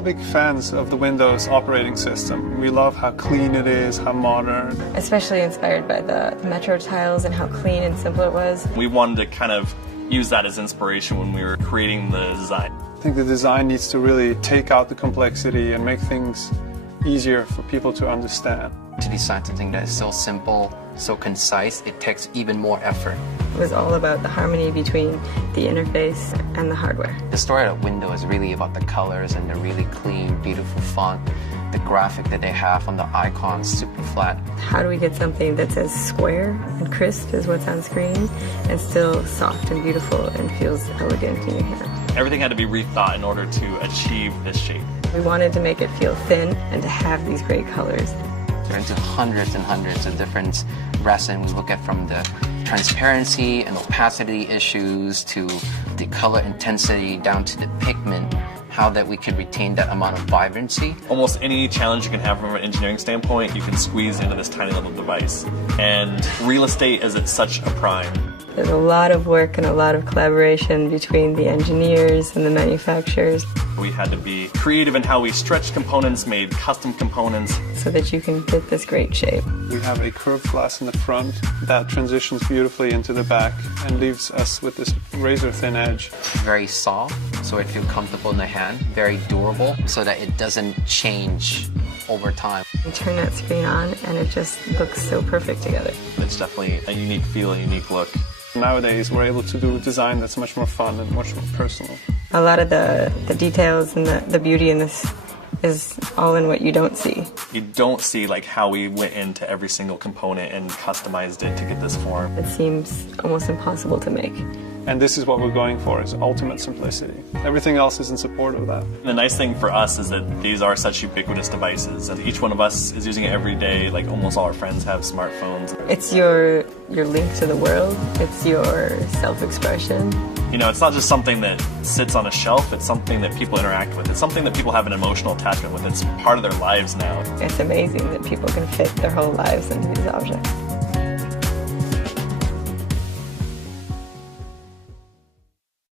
all big fans of the Windows operating system. We love how clean it is, how modern. Especially inspired by the Metro tiles and how clean and simple it was. We wanted to kind of use that as inspiration when we were creating the design. I think the design needs to really take out the complexity and make things easier for people to understand. To design something that is so simple, so concise, it takes even more effort. It was all about the harmony between the interface and the hardware. The story of Windows is really about the colors and the really clean, beautiful font. The graphic that they have on the icons, super flat. How do we get something that's as square and crisp as what's on screen and still soft and beautiful and feels elegant in your hand? Everything had to be rethought in order to achieve this shape. We wanted to make it feel thin and to have these great colors. We're into hundreds and hundreds of different resin. We look at from the transparency and opacity issues to the color intensity down to the pigment, how that we could retain that amount of vibrancy. Almost any challenge you can have from an engineering standpoint, you can squeeze into this tiny little device. And real estate is at such a prime. There's a lot of work and a lot of collaboration between the engineers and the manufacturers. We had to be creative in how we stretched components, made custom components. So that you can get this great shape. We have a curved glass in the front that transitions beautifully into the back and leaves us with this razor-thin edge. Very soft, so it feels comfortable in the hand. Very durable, so that it doesn't change over time. You turn that screen on and it just looks so perfect together. It's definitely a unique feel, a unique look. Nowadays, we're able to do design that's much more fun and much more personal. A lot of the details and the beauty in this is all in what you don't see. You don't see like how we went into every single component and customized it to get this form. It seems almost impossible to make. And this is what we're going for, is ultimate simplicity. Everything else is in support of that. The nice thing for us is that these are such ubiquitous devices, and each one of us is using it every day. Like almost all our friends have smartphones. It's your link to the world. It's your self-expression. You know, it's not just something that sits on a shelf, it's something that people interact with. It's something that people have an emotional attachment with. It's part of their lives now. It's amazing that people can fit their whole lives into these objects.